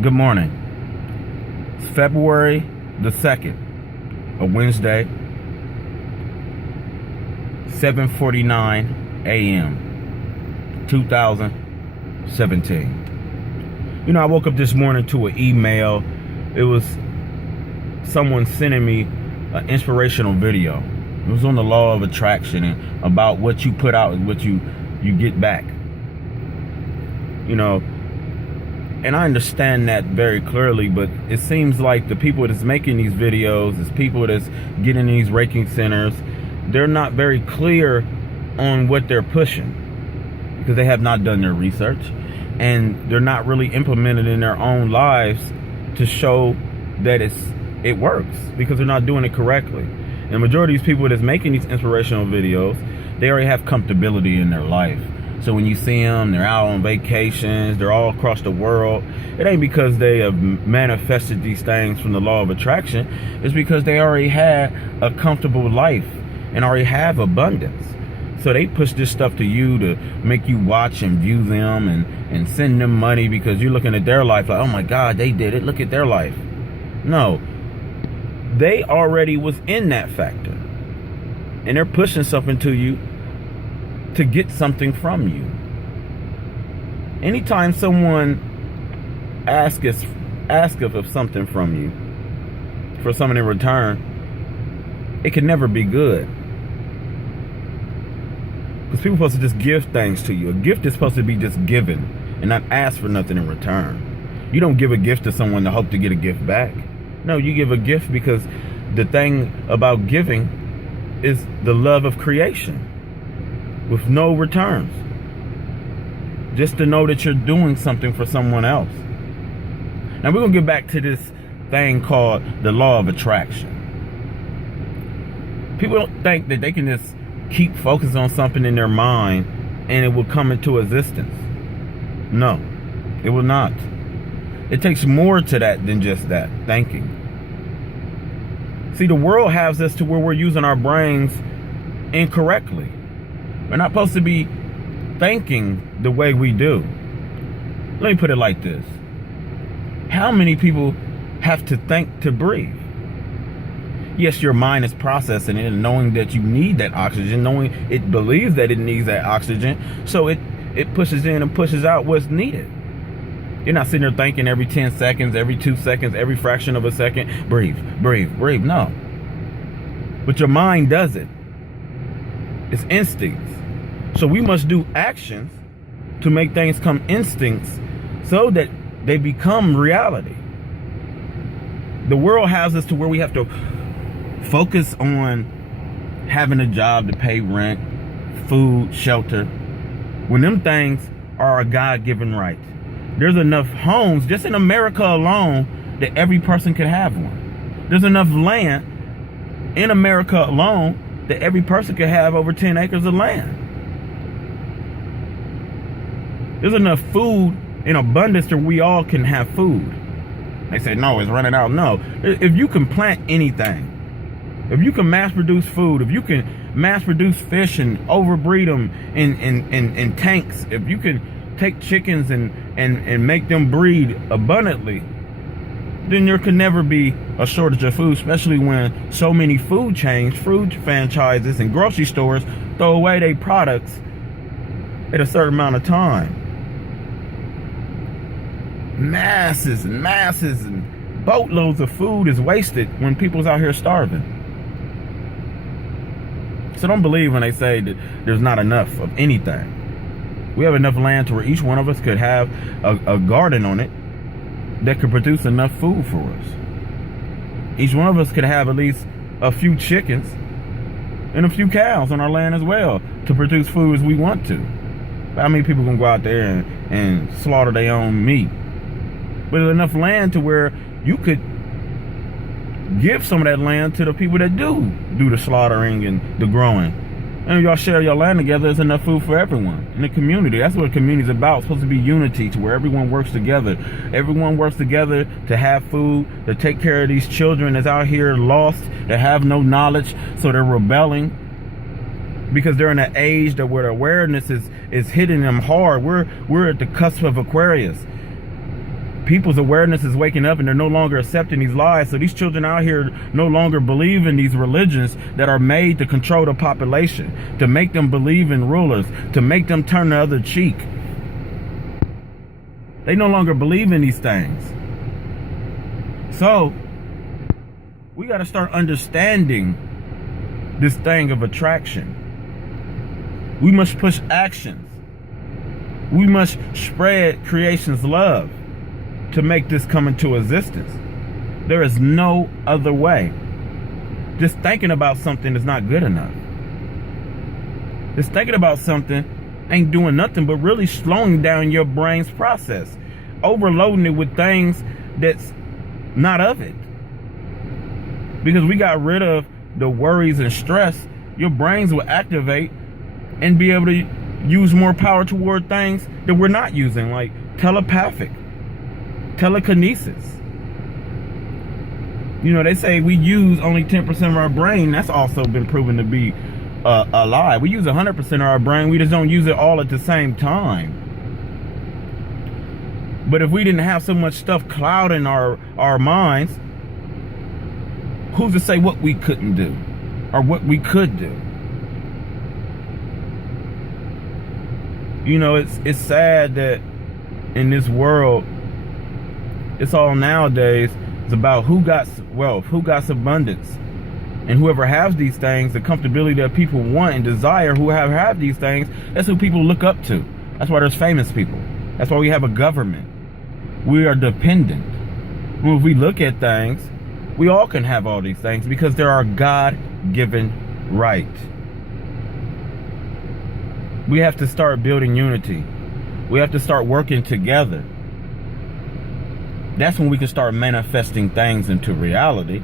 Good morning. It's February the 2nd, a Wednesday, 7:49 a.m., 2017. You know, I woke up this morning to an email. It was someone sending me an inspirational video. It was on the law of attraction and about what you put out and what you get back. You know, and I understand that very clearly, but it seems like the people that's making these videos, is people that's getting these ranking centers, they're not very clear on what they're pushing because they have not done their research and they're not really implemented in their own lives to show that it works, because they're not doing it correctly. And the majority of these people that's making these inspirational videos, they already have comfortability in their life. So when you see them, they're out on vacations, they're all across the world. It ain't because they have manifested these things from the law of attraction. It's because they already had a comfortable life and already have abundance. So they push this stuff to you to make you watch and view them and send them money because you're looking at their life like, oh my God, they did it. Look at their life. No, they already was in that factor. And they're pushing something to you to get something from you. Anytime someone asks of something from you for something in return, it can never be good. Because people are supposed to just give things to you. A gift is supposed to be just given and not ask for nothing in return. You don't give a gift to someone to hope to get a gift back. No, you give a gift because the thing about giving is the love of creation, with no returns. Just to know that you're doing something for someone else. Now we're going to get back to this thing called the law of attraction. People don't think that they can just keep focused on something in their mind and it will come into existence. No, it will not. It takes more to that than just that thinking. See, the world has us to where we're using our brains incorrectly. We're not supposed to be thinking the way we do. Let me put it like this. How many people have to think to breathe? Yes, your mind is processing it and knowing that you need that oxygen, knowing it believes that it needs that oxygen, so it pushes in and pushes out what's needed. You're not sitting there thinking every 10 seconds, every 2 seconds, every fraction of a second, breathe, breathe, breathe. No. But your mind does it. It's instincts. So we must do actions to make things come instincts so that they become reality. The world has us to where we have to focus on having a job to pay rent, food, shelter, when them things are a God-given right. There's enough homes just in America alone that every person could have one. There's enough land in America alone that every person could have over 10 acres of land. There's enough food in abundance that we all can have food. They say, no, it's running out. No, if you can plant anything, if you can mass produce food, if you can mass produce fish and overbreed them in tanks, if you can take chickens and make them breed abundantly, then there can never be a shortage of food, especially when so many food chains, food franchises, and grocery stores throw away their products at a certain amount of time. Masses and masses and boatloads of food is wasted when people's out here starving. So don't believe when they say that there's not enough of anything. We have enough land to where each one of us could have a garden on it that could produce enough food for us. Each one of us could have at least a few chickens and a few cows on our land as well to produce food as we want to. How many people can go out there and slaughter their own meat? But there's enough land to where you could give some of that land to the people that do the slaughtering and the growing. And if y'all share your land together, there's enough food for everyone in the community. That's what a community is about. It's supposed to be unity, to where everyone works together. Everyone works together to have food, to take care of these children that's out here lost, that have no knowledge, so they're rebelling because they're in an age that where awareness is hitting them hard. We're at the cusp of Aquarius. people's awareness is waking up and they're no longer accepting these lies. So these children out here no longer believe in these religions that are made to control the population, to make them believe in rulers, to make them turn the other cheek. They no longer believe in these things. So we got to start understanding this thing of attraction. We must push actions. We must spread creation's love to make this come into existence. There is no other way. Just thinking about something is not good enough. Just thinking about something ain't doing nothing but really slowing down your brain's process, overloading it with things that's not of it. Because we got rid of the worries and stress, your brains will activate and be able to use more power toward things that we're not using, like telepathic, telekinesis. You know, they say we use only 10% of our brain. That's also been proven to be a lie. We use 100% of our brain. We just don't use it all at the same time. But if we didn't have so much stuff clouding our minds, who's to say what we couldn't do or what we could do? You know, it's sad that in this world, it's all nowadays, it's about who got wealth, who got abundance. And whoever has these things, the comfortability that people want and desire, who have these things, that's who people look up to. That's why there's famous people. That's why we have a government. We are dependent. When we look at things, we all can have all these things because they're our God-given right. We have to start building unity. We have to start working together. That's when we can start manifesting things into reality.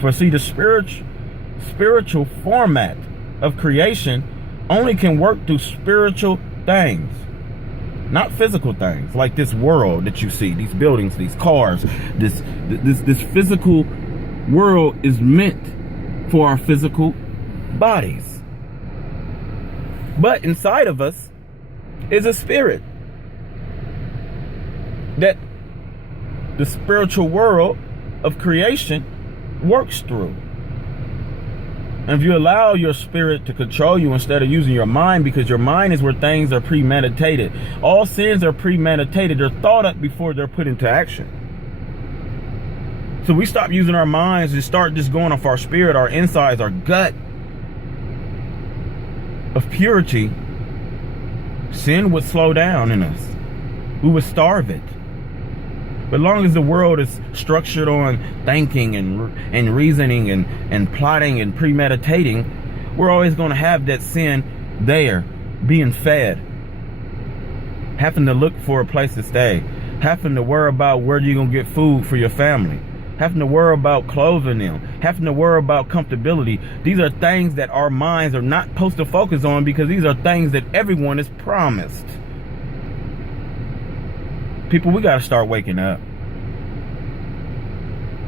For see, the spiritual format of creation only can work through spiritual things, not physical things like this world that you see, these buildings, these cars. This physical world is meant for our physical bodies. But inside of us is a spirit that the spiritual world of creation works through. And if you allow your spirit to control you instead of using your mind, because your mind is where things are premeditated. All sins are premeditated. They're thought up before they're put into action. So we stop using our minds and start just going off our spirit, our insides, our gut of purity. Sin would slow down in us. We would starve it. But as long as the world is structured on thinking and reasoning and plotting and premeditating, we're always going to have that sin there, being fed, having to look for a place to stay, having to worry about where you're going to get food for your family, having to worry about clothing them, having to worry about comfortability. These are things that our minds are not supposed to focus on, because these are things that everyone is promised. People, we got to start waking up.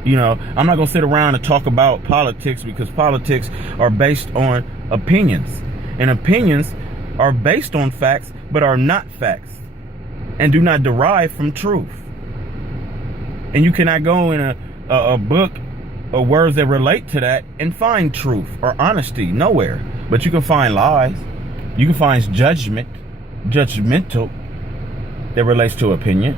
You know, I'm not going to sit around and talk about politics, because politics are based on opinions. And opinions are based on facts, but are not facts and do not derive from truth. And you cannot go in a book or words that relate to that and find truth or honesty. Nowhere. But you can find lies. You can find judgmental that relates to opinion.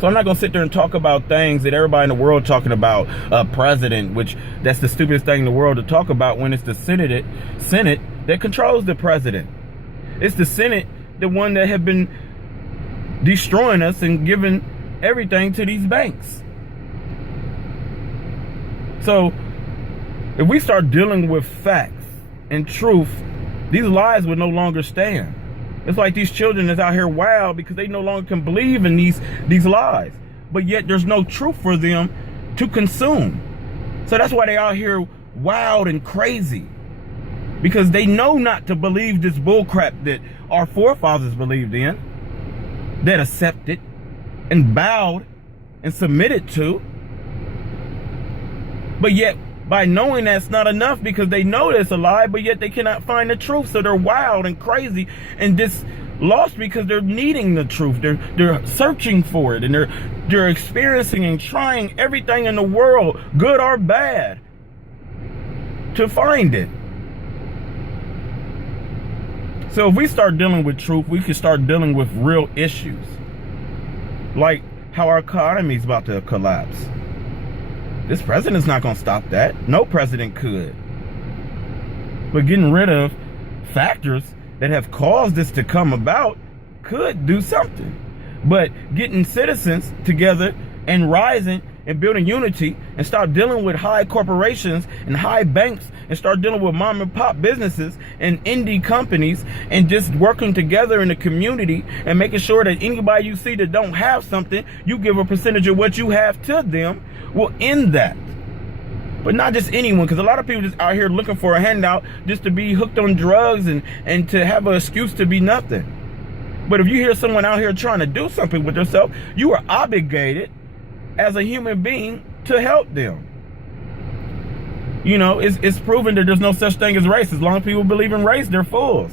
So I'm not going to sit there and talk about things that everybody in the world talking about, president, which that's the stupidest thing in the world to talk about, when it's the Senate that controls the president. It's the Senate, the one that have been destroying us and giving everything to these banks. So if we start dealing with facts and truth, these lies would no longer stand. It's like these children that's out here wild because they no longer can believe in these lies. But yet there's no truth for them to consume. So that's why they out here wild and crazy. Because they know not to believe this bullcrap that our forefathers believed in, that accepted and bowed and submitted to. But yet by knowing that's not enough, because they know it's a lie, but yet they cannot find the truth. So they're wild and crazy and just lost because they're needing the truth. They're searching for it, and they're experiencing and trying everything in the world, good or bad, to find it. So if we start dealing with truth, we can start dealing with real issues, like how our economy is about to collapse. This president's not going to stop that. No president could. But getting rid of factors that have caused this to come about could do something. But getting citizens together and rising and building unity and start dealing with high corporations and high banks and start dealing with mom and pop businesses and indie companies and just working together in the community and making sure that anybody you see that don't have something, you give a percentage of what you have to them, will end that. But not just anyone, because a lot of people just out here looking for a handout just to be hooked on drugs and to have an excuse to be nothing. But if you hear someone out here trying to do something with themselves, you are obligated as a human being to help them. You know, it's proven that there's no such thing as race. As long as people believe in race, they're fools.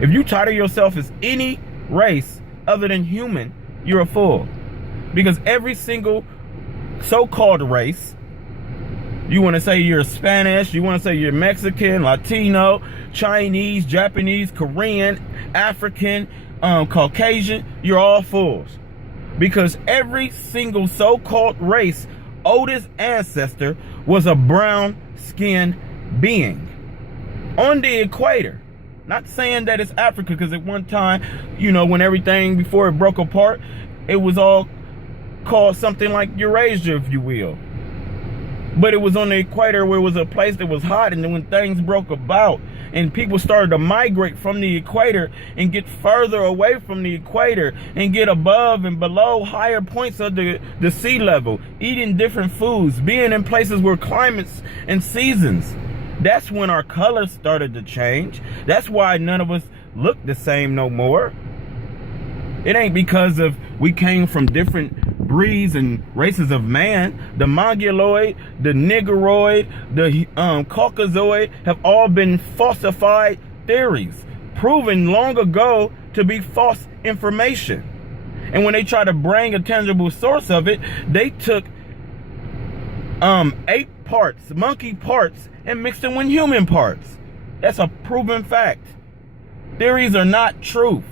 If you title yourself as any race other than human, you're a fool. Because every single so-called race, you want to say you're Spanish, you want to say you're Mexican, Latino, Chinese, Japanese, Korean, African, Caucasian, you're all fools. Because every single so-called race, oldest ancestor was a brown-skinned being on the equator. Not saying that it's Africa, because at one time, you know, when everything before it broke apart, it was all called something like Eurasia, if you will. But it was on the equator, where it was a place that was hot, and then when things broke about and people started to migrate from the equator and get further away from the equator and get above and below higher points of the sea level, eating different foods, being in places where climates and seasons, that's when our colors started to change. That's why none of us look the same no more. It ain't because of we came from different breeds and races of man. The Mongoloid, the Negroid, the Caucasoid have all been falsified theories, proven long ago to be false information. And when they try to bring a tangible source of it, they took ape parts, monkey parts, and mixed them with human parts. That's a proven fact. Theories are not truth.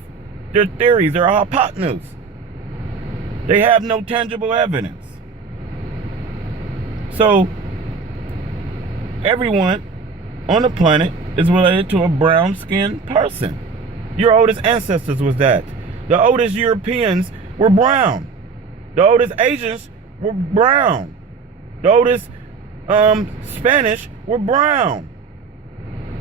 They're theories. They're hypotenuse. They have no tangible evidence. So, everyone on the planet is related to a brown-skinned person. Your oldest ancestors was that. The oldest Europeans were brown. The oldest Asians were brown. The oldest Spanish were brown.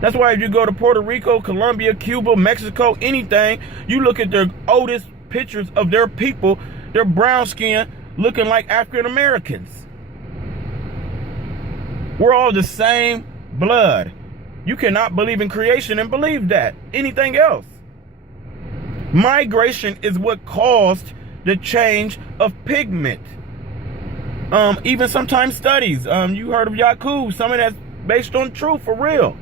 That's why if you go to Puerto Rico, Colombia, Cuba, Mexico, anything, you look at their oldest pictures of their people, they're brown skin, looking like African Americans. We're all the same blood. You cannot believe in creation and believe that. Anything else. Migration is what caused the change of pigment. Even sometimes studies. You heard of Yakub. Some of that's based on truth, for real.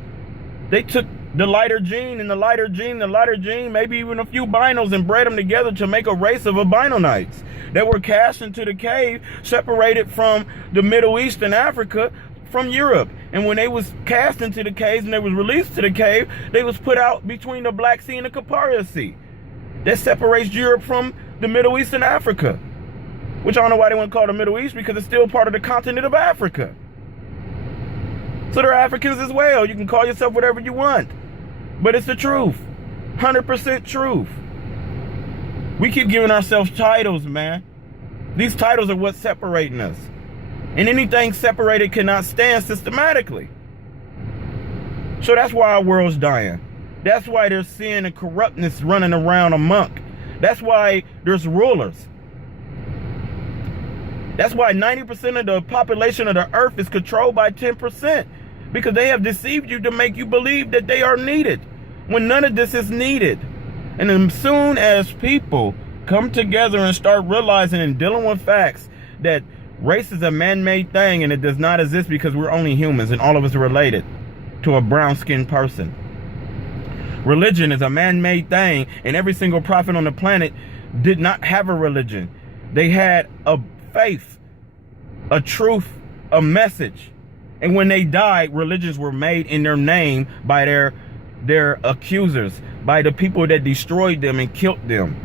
They took the lighter gene and the lighter gene, maybe even a few binos, and bred them together to make a race of albino-nites that were cast into the cave, separated from the Middle East and Africa from Europe. And when they was cast into the caves and they was released to the cave, they was put out between the Black Sea and the Caspar Sea. That separates Europe from the Middle East and Africa. Which I don't know why they want to call it the Middle East, because it's still part of the continent of Africa. So they're Africans as well. You can call yourself whatever you want. But it's the truth. 100% truth. We keep giving ourselves titles, man. These titles are what's separating us. And anything separated cannot stand systematically. So that's why our world's dying. That's why there's sin and corruptness running around amok. That's why there's rulers. That's why 90% of the population of the earth is controlled by 10%. Because they have deceived you to make you believe that they are needed, when none of this is needed. And as soon as people come together and start realizing and dealing with facts that Race is a man-made thing, and it does not exist because we're only humans and all of us are related to a brown-skinned person. Religion is a man-made thing, and every single prophet on the planet did not have a religion. They had a faith, a truth, a message. And when they died, religions were made in their name by their accusers, by the people that destroyed them and killed them.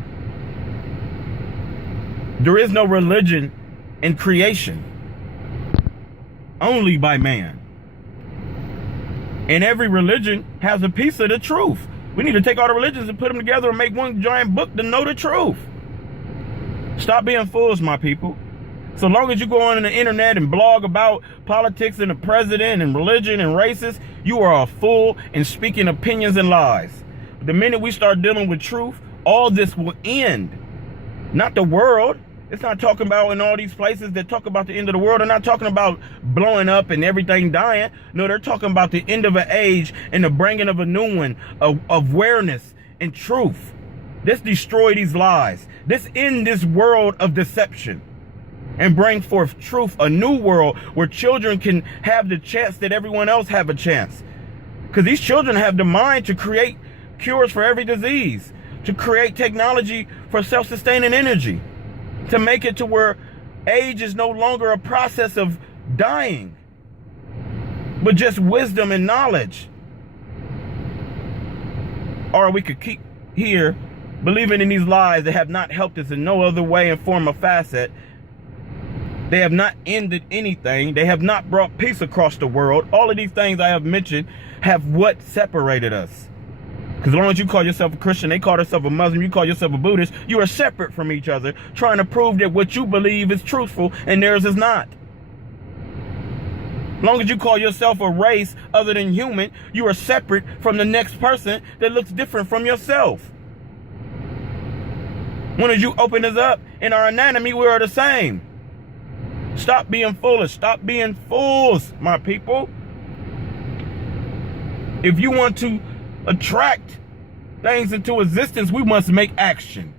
There is no religion in creation, only by man. And every religion has a piece of the truth. We need to take all the religions and put them together and make one giant book to know the truth. Stop being fools, my people. So long as you go on the internet and blog about politics and the president and religion and races, you are a fool and speaking opinions and lies. But the minute we start dealing with truth, all this will end. Not the world. It's not talking about in all these places that talk about the end of the world. They're not talking about blowing up and everything dying. No, they're talking about the end of an age and the bringing of a new one, of awareness and truth. Let's destroy these lies. Let's end this world of deception and bring forth truth, a new world where children can have the chance that everyone else have a chance. Because these children have the mind to create cures for every disease, to create technology for self-sustaining energy, to make it to where age is no longer a process of dying, but just wisdom and knowledge. Or we could keep here believing in these lies that have not helped us in no other way and form or facet. They have not ended anything. They have not brought peace across the world. All of these things I have mentioned have what separated us. Because as long as you call yourself a Christian, they call themselves a Muslim, you call yourself a Buddhist, you are separate from each other, trying to prove that what you believe is truthful and theirs is not. As long as you call yourself a race other than human, you are separate from the next person that looks different from yourself. When as you open us up in our anatomy, we are the same. Stop being foolish. Stop being fools, my people. If you want to attract things into existence, we must make action.